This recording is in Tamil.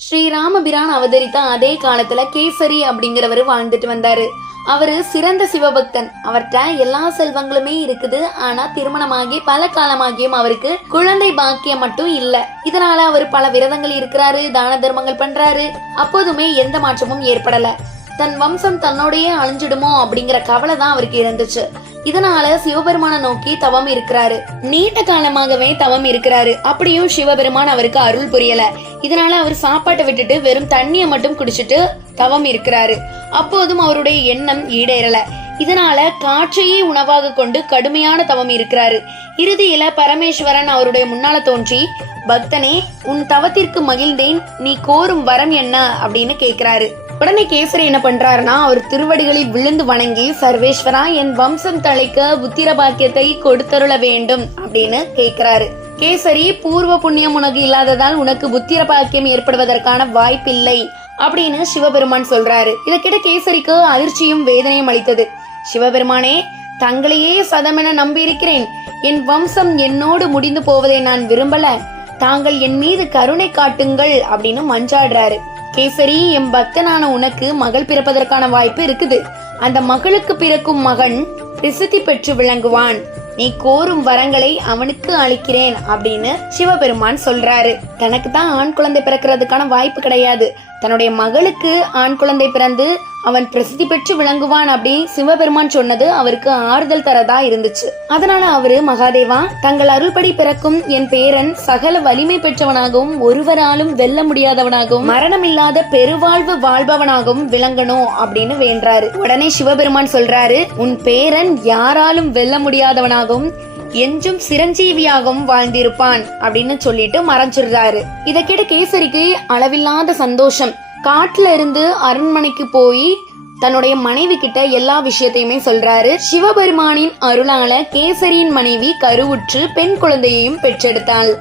ஸ்ரீராமபிரான் அவதரித்த அதே காலத்துல கேசரி அப்படிங்கிறவர் வாழ்ந்துட்டு வந்தாரு. அவரு சிறந்த சிவபக்தன். அவர்கிட்ட எல்லா செல்வங்களுமே இருக்குது. ஆனா திருமணமாகி பல காலமாகியும் அவருக்கு குழந்தை பாக்கியம் மட்டும் இல்ல. இதனால அவர் பல விரதங்கள் இருக்கிறாரு தான தர்மங்கள் பண்றாரு. அப்போதுமே எந்த மாற்றமும் ஏற்படல. தன் வம்சம் தன்னோடையே அழிஞ்சிடுமோ அப்படிங்கிற கவலை தான் அவருக்கு இருந்துச்சு. இதனால சிவபெருமான நோக்கி தவம் இருக்கிறாரு. நீண்ட காலமாகவே தவம் இருக்கிறாரு. அப்படியும் சிவபெருமான் அவருக்கு அருள் புரியல. இதனால அவர் சாப்பாட்டை விட்டுட்டு வெறும் தண்ணியை மட்டும் குடிச்சிட்டு தவம் இருக்கிறாரு. அப்போதும் அவருடைய எண்ணம் ஈடேறல. இதனால காற்றையே உணவாக கொண்டு கடுமையான தவம் இருக்கிறாரு. இறுதியில பரமேஸ்வரன் அவருடைய முன்னால தோன்றி பக்தனே உன் தவத்திற்கு மகிழ்ந்தேன் நீ கோரும் வரம் என்ன? அப்படின்னு கேக்குறாரு. உடனே கேசரி என்ன பண்றாருன்னா அவர் திருவடிகளில் விழுந்து வணங்கி சர்வேஸ்வரா என் வம்சம் தழைக்க புத்திர பாக்கியத்தை கொடுத்தருள வேண்டும் அப்படின்னு கேக்குறாரு. கேசரி பூர்வ புண்ணியம் உனக்கு இல்லாததால் உனக்கு புத்திர பாக்கியம் ஏற்படுவதற்கான வாய்ப்பில்லை அப்படின்னு சிவபெருமான் சொல்றாரு. இதை கிட்ட கேசரிக்கு அதிர்ச்சியும் வேதனையும் அளித்தது. சிவபெருமானே தங்களையே சதமென நம்பியிருக்கிறேன். என் வம்சம் என்னோடு முடிந்து போவதை நான் விரும்பல. தாங்கள் என் மீது கருணை காட்டுங்கள் அப்படின்னு மஞ்சாடுறாரு. கேசரி என் பக்தனான உனக்கு மகள் பிறப்பதற்கான வாய்ப்பு இருக்குது. அந்த மகளுக்கு பிறக்கும் மகன் பிரசித்தி பெற்று விளங்குவான். நீ கோரும் வரங்களை அவனுக்கு அளிக்கிறேன் அப்படின்னு சிவபெருமான் சொல்றாரு. தனக்கு தான் ஆண் குழந்தை பிறக்கிறதுக்கான வாய்ப்பு கிடையாது. தன்னுடைய மகளுக்கு ஆண் குழந்தை பிறந்து அவன் பிரசித்தி பெற்று விளங்குவான் அப்படி சிவபெருமான் சொன்னது அவருக்கு ஆறுதல் தரதா இருந்துச்சு. அதனால அவரு மகாதேவா தங்கள் அருள்படி பிறக்கும் என் பேரன் சகல வலிமை பெற்றவனாகவும் ஒருவராலும் வெல்ல முடியாதவனாகவும் மரணம் இல்லாத பெருவாழ்வு வாழ்பவனாகவும் விளங்கணும் அப்படின்னு வேண்டாரு. உடனே சிவபெருமான் சொல்றாரு உன் பேரன் யாராலும் வெல்ல முடியாதவனாகவும் என்றும் சிரஞ்சீவியாகவும் வாழ்ந்திருப்பான் அப்படின்னு சொல்லிட்டு மறைஞ்சிடுறாரு. இத கேட்ட கேசரிக்கு அளவில்லாத சந்தோஷம். காட்டுல இருந்து அரண்மனைக்கு போய் தன்னுடைய மனைவி கிட்ட எல்லா விஷயத்தையுமே சொல்றாரு. சிவபெருமானின் அருளால கேசரியின் மனைவி கருவுற்று பெண் குழந்தையையும் பெற்றெடுத்தாள்.